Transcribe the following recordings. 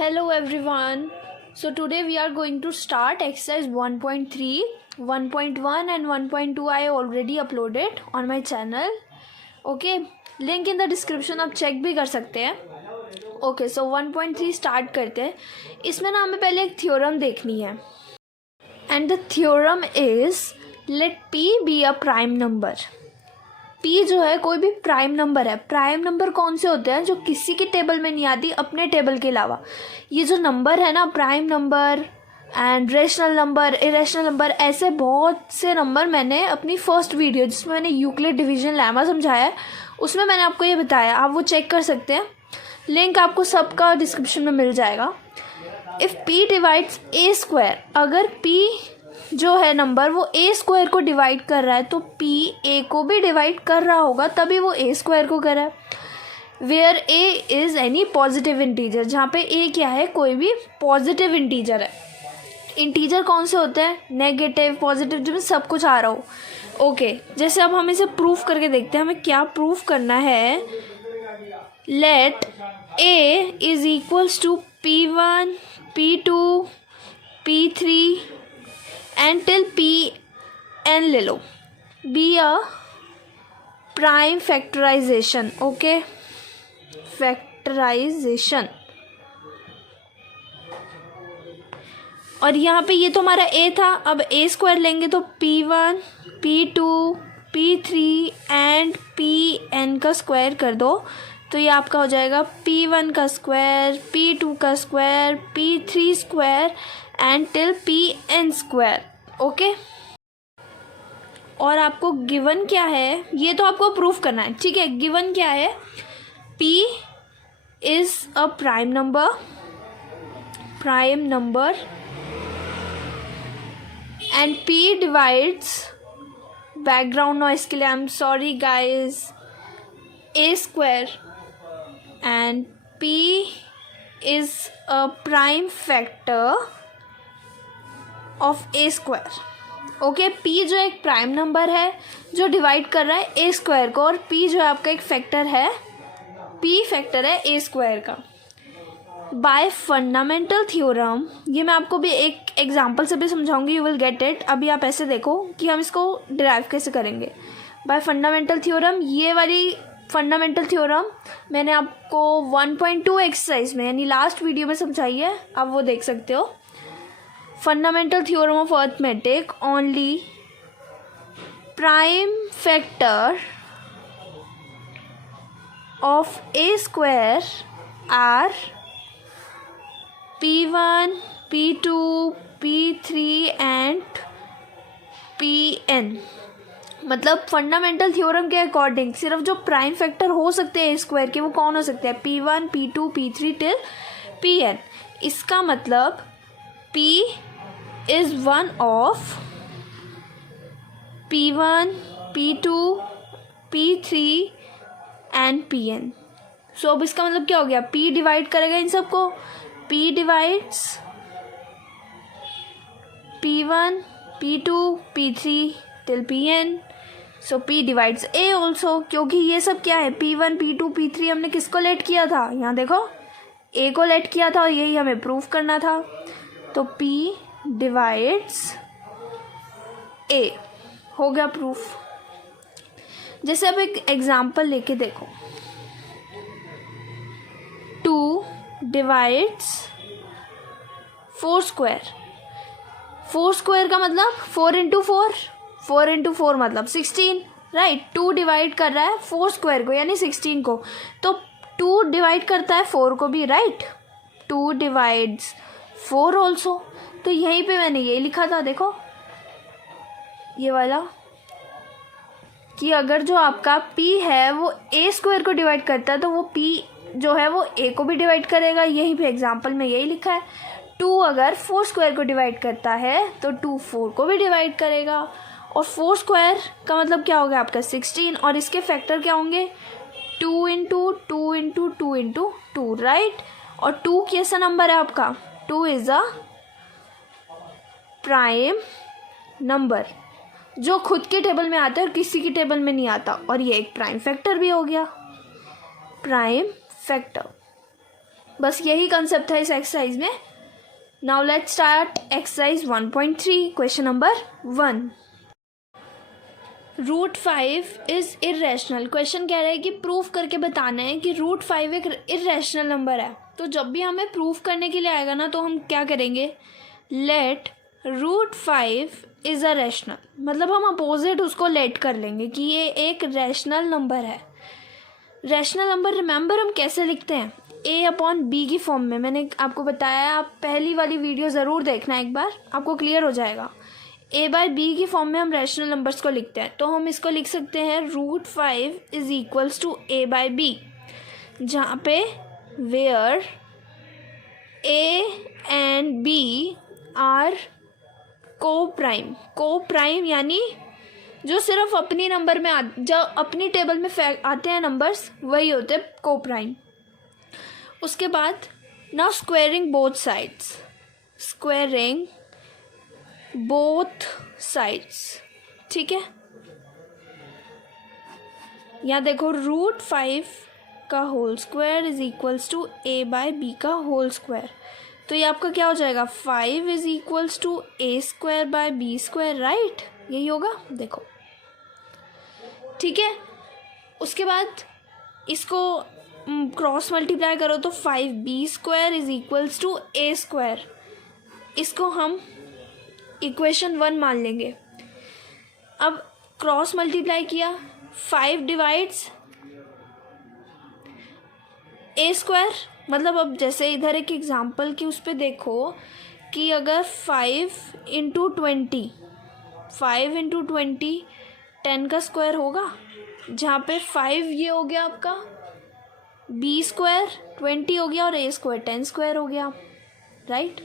Hello everyone. So today we are going to start exercise 1.3, 1.1 and 1.2 I already uploaded on my channel. Okay, link in the description आप check भी कर सकते हैं. Okay so 1.3 start करते हैं. इसमें ना हमें पहले एक थ्योरम देखनी है and the theorem is let p be a prime number. p जो है कोई भी प्राइम नंबर है. प्राइम नंबर कौन से होते हैं? जो किसी की टेबल में नहीं आती अपने टेबल के अलावा. ये जो नंबर है ना, prime number and rational number, irrational number, ऐसे बहुत से नंबर मैंने अपनी फर्स्ट वीडियो जिसमें मैंने यूक्लिड डिवीजन लेमा समझाया है उसमें मैंने आपको ये बताया. आप वो चेक कर सकते हैं. लिंक आपको सबका डिस्क्रिप्शन में मिल जाएगा. If p divides a square, अगर p जो है नंबर वो a स्क्वायर को डिवाइड कर रहा है तो p a को भी डिवाइड कर रहा होगा, तभी वो a स्क्वायर को कर रहा है. Where a is any positive integer, जहाँ पे a क्या है? कोई भी पॉजिटिव इंटीजर है. इंटीजर कौन से होते हैं? नेगेटिव, पॉजिटिव, जिसमें सब कुछ आ रहा हो. ओके, जैसे अब हम इसे प्रूफ करके देखते हैं. हमें क्या प्रूफ करना है? Let a is equals to p1, p2, p3 and till pn ले लो. Be a prime factorization. Okay, factorization. और यहाँ पे ये तो हमारा a था. अब a स्क्वायर लेंगे तो p1, p2, p3 and pn का स्क्वायर कर दो तो ये आपका हो जाएगा p1 का स्क्वायर, p2 का square, p3 square and till pn square. Okay, और आपको गिवन क्या है ये तो आपको प्रूफ करना है. ठीक है, गिवन क्या है? p is a prime number and p divides, background noise के लिए I am sorry guys, a square and p is a prime factor of a square. Okay, p जो एक प्राइम नंबर है जो डिवाइड कर रहा है a स्क्वायर को, और p जो है आपका एक फैक्टर है, p फैक्टर है a स्क्वायर का. बाय फंडामेंटल थ्योरम, ये मैं आपको भी एक एग्जांपल से भी समझाऊंगी, यू विल गेट इट. अभी आप ऐसे देखो कि हम इसको डिराइव कैसे करेंगे. बाय फंडामेंटल थ्योरम, ये वाली फंडामेंटल थ्योरम मैंने आपको 1.2 एक्सरसाइज में यानी लास्ट वीडियो में समझाई है, आप वो देख सकते हो. Fundamental theorem of arithmetic, only prime factor of a square are p1, p2, p3 and pn. मतलब फंडामेंटल थ्योरम के अकॉर्डिंग सिर्फ जो प्राइम फैक्टर हो सकते हैं a स्क्वायर के वो कौन हो सकते हैं? p1, p2, p3 till pn. इसका मतलब p is one of p1, p2, p3 and pn. सो अब इसका मतलब क्या हो गया? p डिवाइड करेगा इन सबको. p divides p1, p2, p3 till pn. So p divides a also, क्योंकि ये सब क्या है? p1, p2, p3 हमने किसको लेट किया था? यहाँ देखो, a को लेट किया था और यही हमें प्रूफ करना था. तो p डिवाइड्स a हो गया प्रूफ. जैसे अब एक एग्जाम्पल लेके देखो. 2 डिवाइड्स 4 स्क्वायर. 4 स्क्वायर का मतलब 4 इंटू 4, 4 इंटू 4 मतलब 16, राइट. 2 डिवाइड कर रहा है 4 स्क्वायर को यानी 16 को, तो 2 डिवाइड करता है 4 को भी, राइट. 2 divides 4 also. तो यहीं पे मैंने ये लिखा था, देखो ये वाला, कि अगर जो आपका p है वो a स्क्वायर को डिवाइड करता है तो वो p जो है वो a को भी डिवाइड करेगा. यहीं पे एग्जांपल में यही लिखा है. 2 अगर 4 स्क्वायर को डिवाइड करता है तो 2 4 को भी डिवाइड करेगा. और 4 स्क्वायर का मतलब क्या हो गया आपका? 16. और इसके फैक्टर क्या होंगे? 2 इंटू 2 इंटू 2 इंटू 2, राइट. और 2 कैसा नंबर है आपका? 2 इज़ अ प्राइम नंबर जो खुद के टेबल में आता है और किसी की टेबल में नहीं आता, और ये एक प्राइम फैक्टर भी हो गया. Prime factor. बस यही कंसेप्ट है इस एक्सरसाइज में. Now let's start exercise 1.3. Question number 1. √5 is irrational. Question कह रहा है कि प्रूफ करके बताना है कि √5 एक इरेशनल नंबर है. तो जब भी हमें प्रूफ करने के लिए आएगा ना तो हम क्या करेंगे, लेट √5 इज अ रैशनल. मतलब हम अपोजिट उसको लेट कर लेंगे कि ये एक रैशनल नंबर है. रैशनल नंबर रिमेंबर हम कैसे लिखते हैं, a/b की फॉर्म में. मैंने आपको बताया, आप पहली वाली वीडियो ज़रूर देखना एक बार, आपको क्लियर हो जाएगा. a/b की फॉर्म में हम रैशनल नंबर्स को लिखते हैं. तो हम इसको लिख सकते हैं √5 इज इक्वल्स टू a/b, जहाँ पे where a and b are coprime यानी जो सिर्फ अपनी नंबर में जो अपनी टेबल में आते हैं नंबर्स, वही होते हैं को प्राइम. उसके बाद नाउ स्क्वेयरिंग बोथ साइड्स. ठीक है, यहाँ देखो √5 का whole square is equals to a/b का होल स्क्वायर. तो ये आपका क्या हो जाएगा, 5 is equals to a²/b², right. यही होगा, देखो. ठीक है, उसके बाद इसको क्रॉस मल्टीप्लाई करो तो 5b² is equals to a². इसको हम इक्वेशन 1 मान लेंगे. अब क्रॉस मल्टीप्लाई किया, 5 डिवाइड्स a². मतलब अब जैसे इधर एक एग्जांपल की उस पर देखो कि अगर 5 इंटू 20 10 का स्क्वायर होगा, जहाँ पे 5 ये हो गया आपका, b² 20 हो गया और a² 10² हो गया, राइट.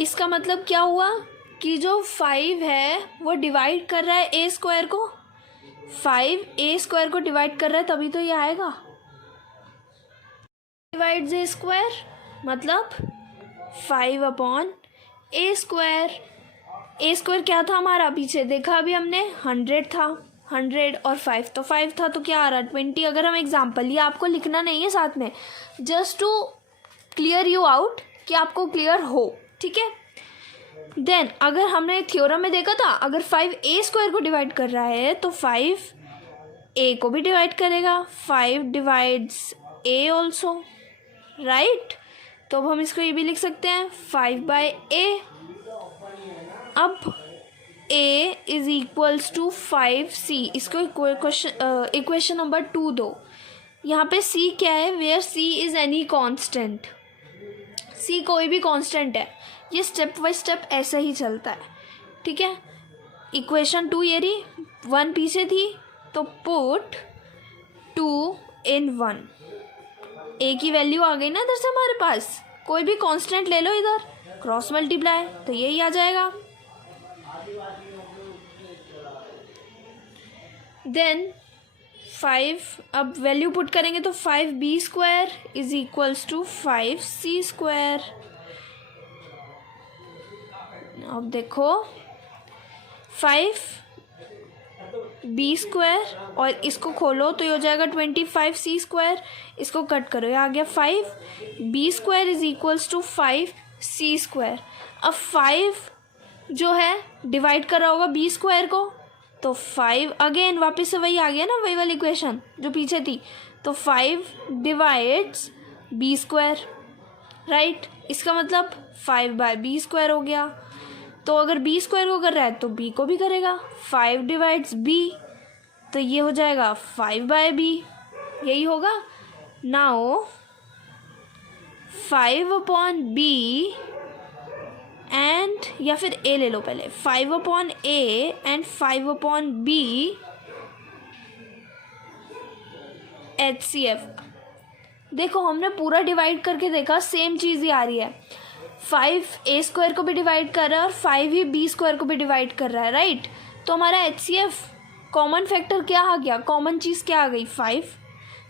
इसका मतलब क्या हुआ कि जो 5 है वो डिवाइड कर रहा है a² को. 5 a² को डिवाइड कर रहा है, तभी तो ये आएगा. डिवाइड्स a², मतलब 5/a². a² क्या था हमारा, पीछे देखा अभी हमने, 100 था. 100 और 5 तो 5 था, तो क्या आ रहा, 20. अगर हम एग्जाम्पल, ये आपको लिखना नहीं है साथ में, just to clear you out, कि आपको क्लियर हो. ठीक है, देन अगर हमने थ्योरम में देखा था, अगर 5 a² को डिवाइड कर रहा है तो 5 a को भी डिवाइड करेगा. 5 डिवाइड्स a ऑल्सो, राइट. तो अब हम इसको ये भी लिख सकते हैं 5/a. अब a is equals to 5c. इसको इक्वेशन नंबर 2 दो. यहाँ पे c क्या है, where c is any constant. c कोई भी कांस्टेंट है. ये स्टेप बाय स्टेप ऐसा ही चलता है. ठीक है, इक्वेशन 2 ये रही, 1 पीछे थी, तो पुट 2 in 1. a की वैल्यू आ गई ना इधर से हमारे पास. कोई भी कांस्टेंट ले लो इधर, क्रॉस मल्टीप्लाई, तो यही आ जाएगा. देन 5, अब वैल्यू पुट करेंगे तो 5b² is equals to 5c². अब देखो 5b² और इसको खोलो तो ये हो जाएगा 25c². इसको कट करो, ये आ गया 5b² is equals to 5c². अब 5 जो है डिवाइड कर रहा होगा b² को, तो 5 अगेन वापस से वही आ गया ना, वही वाली इक्वेशन जो पीछे थी. तो 5 डिवाइड्स b², राइट. इसका मतलब 5/b² हो गया. तो अगर b² को कर रहा है तो b को भी करेगा. 5 डिवाइड्स b, तो ये हो जाएगा 5/b. यही होगा. नाउ 5/b एंड, या फिर a ले लो पहले, 5/a एंड 5/b HCF. देखो हमने पूरा डिवाइड करके देखा, सेम चीज़ ही आ रही है. 5 a² को भी डिवाइड कर रहा है और 5 ही b² को भी डिवाइड कर रहा है, राइट. तो हमारा HCF कॉमन फैक्टर क्या आ गया, कॉमन चीज़ क्या आ गई, 5.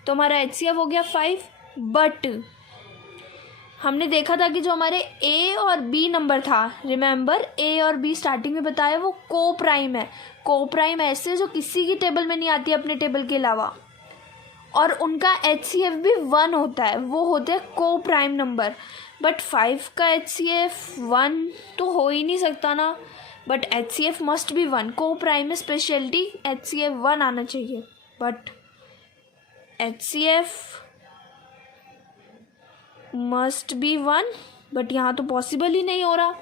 तो हमारा HCF हो गया 5. बट हमने देखा था कि जो हमारे a और b नंबर था, रिमेंबर a और b स्टार्टिंग में बताया, वो को प्राइम है. को प्राइम ऐसे जो किसी की टेबल में नहीं आती अपने टेबल के अलावा. और उनका HCF भी 1 होता है, वो होते हैं को प्राइम नंबर। बट 5 का HCF 1 तो हो ही नहीं सकता ना, बट HCF मस्ट बी 1। को प्राइम में स्पेशलिटी HCF 1 आना चाहिए, but HCF must be 1, but यहाँ तो पॉसिबल ही नहीं हो रहा,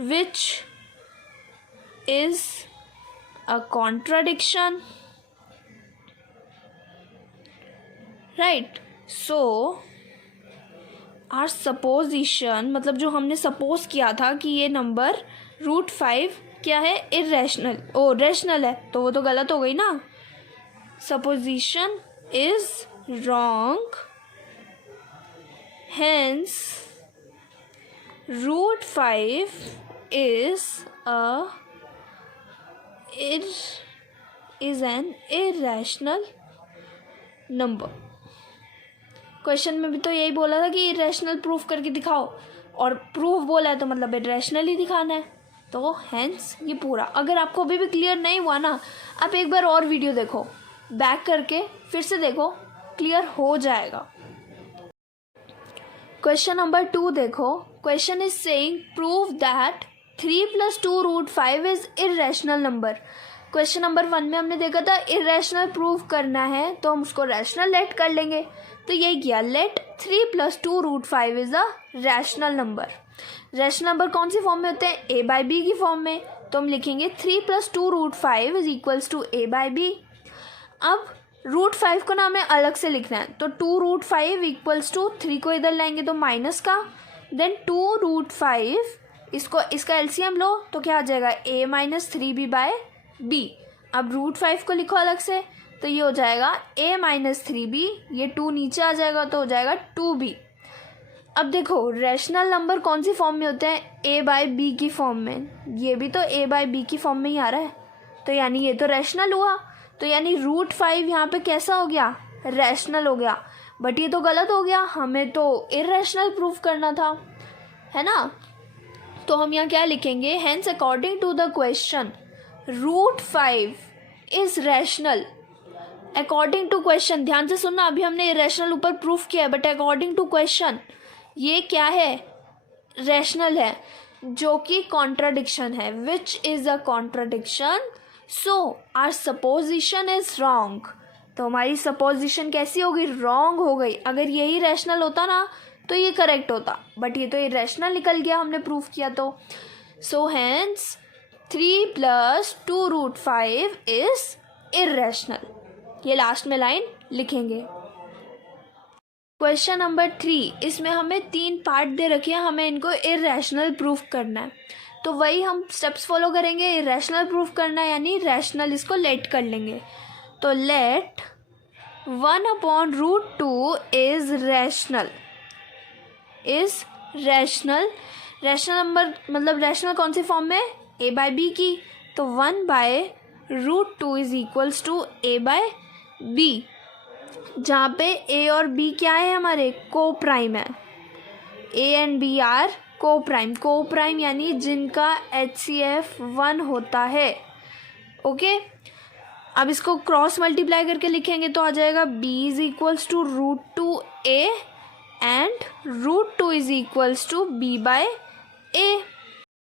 which is a contradiction, right. So our supposition, मतलब जो हमने सपोज किया था कि ये नंबर √5 क्या है, इरेशनल, रेशनल है, तो वो तो गलत हो गई ना। Supposition is wrong, hence √5 is an irrational number। Question में भी तो यही बोला था कि इरेशनल प्रूफ करके दिखाओ, और प्रूफ बोला है तो मतलब इरेशनल ही दिखाना है, तो हेंस ये पूरा। अगर आपको अभी भी क्लियर नहीं हुआ ना, आप एक बार और वीडियो देखो, बैक करके फिर से देखो, क्लियर हो जाएगा। क्वेश्चन नंबर 2 देखो। Question is saying prove that 3 + 2 √5 is irrational number. Question number 1 में हमने देखा था इरेशनल प्रूव करना है तो हम उसको रैशनल लेट कर लेंगे, तो ये किया, let 3 + 2 √5 is a rational number. Rational number कौन सी फॉर्म में होते हैं, a/b की फॉर्म में, तो हम लिखेंगे 3 + 2 √5 इज इक्वल्स टू a/b। अब √5 को ना हमें अलग से लिखना है, तो 2 √5 इक्वल्स टू 3 को इधर लाएंगे तो माइनस का, देन 2 √5, इसको इसका एलसीएम लो तो क्या आ जाएगा, a - 3b/b। अब √5 को लिखो अलग से, तो ये हो जाएगा a - 3b, ये 2 नीचे आ जाएगा तो हो जाएगा 2b। अब देखो रैशनल नंबर कौन सी फॉर्म में होते हैं, a/b की फॉर्म में, ये भी तो a/b की फॉर्म में ही आ रहा है, तो यानी ये तो रैशनल हुआ, तो यानी √5 यहाँ पे कैसा हो गया, रैशनल हो गया। बट ये तो गलत हो गया, हमें तो इरेशनल प्रूफ करना था, है ना। तो हम यहाँ क्या लिखेंगे, hence according to the question √5 is rational. According to question, ध्यान से सुनना, अभी हमने इरेशनल ऊपर प्रूफ किया है, बट अकॉर्डिंग टू क्वेश्चन ये क्या है, रैशनल है, जो कि कॉन्ट्राडिक्शन है, which is a contradiction, so our supposition is wrong. तो हमारी सपोजिशन कैसी होगी, रॉन्ग हो गई। अगर यही रैशनल होता ना तो ये करेक्ट होता, बट ये तो इरेशनल निकल गया, हमने प्रूफ किया तो। So hence 3 + 2 √5 is irrational. ये लास्ट में लाइन लिखेंगे। क्वेश्चन नंबर 3, इसमें हमें 3 पार्ट दे रखे हैं, हमें इनको इरेशनल प्रूफ करना है, तो वही हम स्टेप्स फॉलो करेंगे। इरेशनल प्रूफ करना है यानी रैशनल इसको लेट कर लेंगे, तो let 1/√2 is rational, rational number मतलब रैशनल कौन सी फॉर्म में, a/b की, तो 1/√2 इज इक्वल्स टू a/b, जहाँ पे a और b क्या है, हमारे को प्राइम है, a and b are coprime यानी जिनका HCF 1 होता है। ओके, अब इसको क्रॉस मल्टीप्लाई करके लिखेंगे तो आ जाएगा b is equals to √2a and √2 is equals to b/a।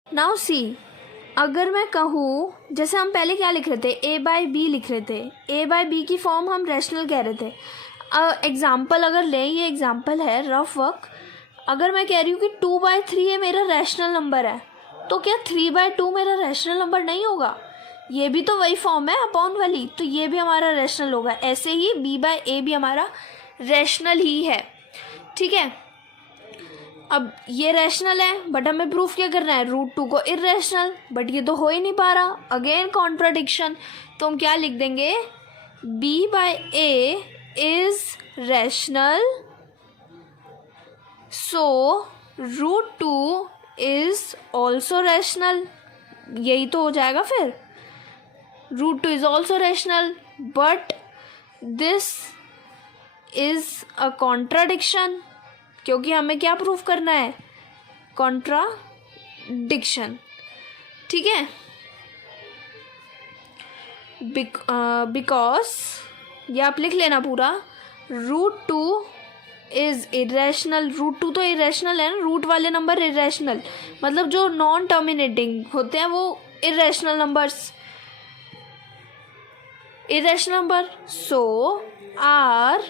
Now see, अगर मैं कहूँ, जैसे हम पहले क्या लिख रहे थे, a/b लिख रहे थे, a/b की फॉर्म हम रैशनल कह रहे थे। एग्जाम्पल अगर लें, ये एग्जाम्पल है रफ वर्क, अगर मैं कह रही हूँ कि 2/3 ये मेरा रैशनल नंबर है, तो क्या 3/2 मेरा रैशनल नंबर नहीं होगा, ये भी तो वही फॉर्म है अपॉन वाली, तो ये भी हमारा रैशनल होगा। ऐसे ही b/a भी हमारा रैशनल ही है, ठीक है। अब ये रैशनल है, बट हमें प्रूफ क्या करना है, √2 को इरेशनल, बट ये तो हो ही नहीं पा रहा, अगेन कॉन्ट्राडिक्शन, तो हम क्या लिख देंगे, b/a is rational, so √2 is also rational, यही तो हो जाएगा फिर, √2 is also rational, but this is a contradiction, क्योंकि हमें क्या प्रूफ करना है, कॉन्ट्राडिक्शन, ठीक है। बिकॉज ये आप लिख लेना पूरा। √2 इज़ इरेशनल। √2 तो इरेशनल है ना, रूट वाले नंबर इरेशनल, मतलब जो नॉन टर्मिनेटिंग होते हैं वो irrational numbers, irrational number. So our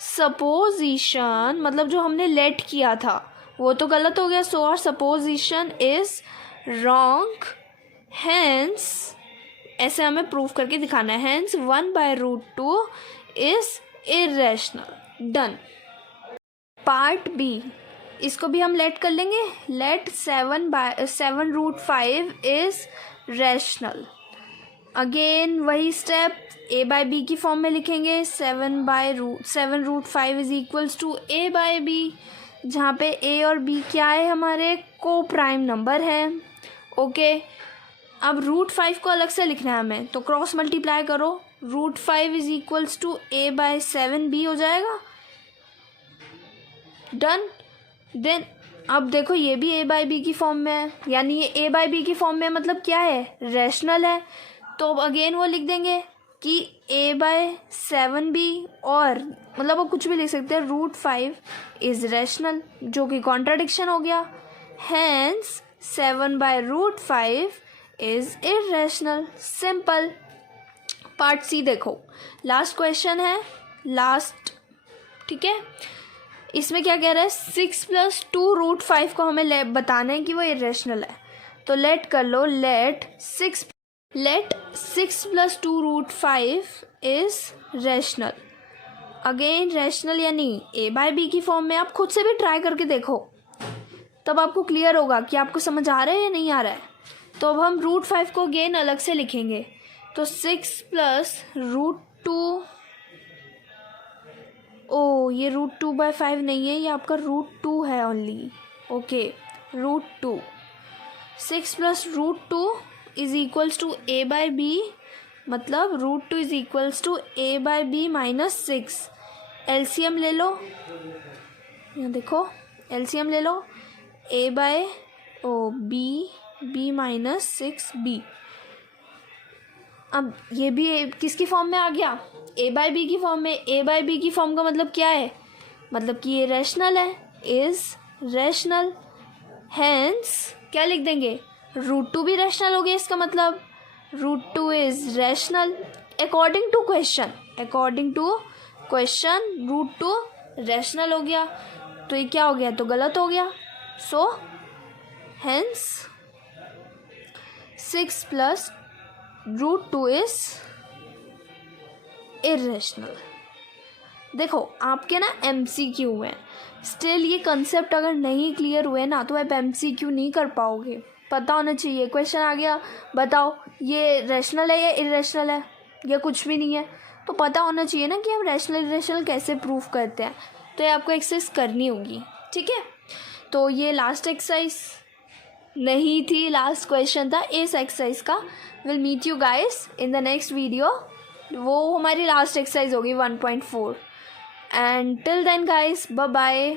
supposition, मतलब जो हमने लेट किया था वो तो गलत हो गया। So our supposition is wrong, hence ऐसे हमें प्रूफ करके दिखाना है। Hence 1/√2 is irrational. Done. Part B, इसको भी हम लेट कर लेंगे। Let 7/7√5 is rational. अगेन वही स्टेप, a/b की फॉर्म में लिखेंगे। 7/7√5 इज इक्वल्स टू a/b, जहाँ पे a और b क्या है, हमारे को प्राइम नंबर है। ओके, अब √5 को अलग से लिखना है हमें, तो क्रॉस मल्टीप्लाई करो। √5 इज इक्वल्स टू a/7b हो जाएगा। डन। देन अब देखो ये भी a/b की फॉर्म में है, यानी ये a/b की फॉर्म में मतलब क्या है, रैशनल है। तो अगेन वो लिख देंगे कि a/7b, और मतलब वो कुछ भी लिख सकते हैं, √5 इज रैशनल, जो कि कॉन्ट्राडिक्शन हो गया। Hence 7/√5 is irrational. Simple. Part C देखो, लास्ट क्वेश्चन है, लास्ट, ठीक है। इसमें क्या कह रहा है, 6 + 2√5 को हमें बताना है कि वो इरेशनल है। तो लेट कर लो, let 6 + 2√5 is rational. Again rational यानी a/b की फॉर्म में। आप खुद से भी ट्राई करके देखो, तब आपको क्लियर होगा कि आपको समझ आ रहा है या नहीं आ रहा है। तो अब हम √5 को अगेन अलग से लिखेंगे। तो 6 + √2, ओ ये √2/5 नहीं है, ये आपका √2 है only. Okay, √2, 6 + √2 is equals to a/b, मतलब √2 is equals to a/b - 6। LCM ले लो, यहाँ देखो एलसीएम ले लो, a/b b - 6b। अब ये भी किसकी फॉर्म में आ गया, a/b की फॉर्म में। a/b की फॉर्म का मतलब क्या है, मतलब कि ये रैशनल है, इज रैशनल। हैंस क्या लिख देंगे, √2 भी रैशनल हो गया, इसका मतलब √2 is rational according to question. According to question √2 rational हो गया, तो ये क्या हो गया, तो गलत हो गया। So hence 6 + √2 is irrational. देखो आपके ना MCQ में स्टिल ये कंसेप्ट अगर नहीं क्लियर हुए ना, तो आप MCQ नहीं कर पाओगे। पता होना चाहिए, क्वेश्चन आ गया बताओ ये रैशनल है या इरेशनल है, या कुछ भी नहीं है, तो पता होना चाहिए ना कि हम रैशनल इरेशनल कैसे प्रूव करते हैं। तो ये आपको एक्सरसाइज करनी होगी, ठीक है। तो ये लास्ट एक्सरसाइज नहीं थी, लास्ट क्वेश्चन था इस एक्सरसाइज का। Will meet you guys in the next video. वो हमारी लास्ट एक्सरसाइज होगी 1.4। And till then guys, bye bye.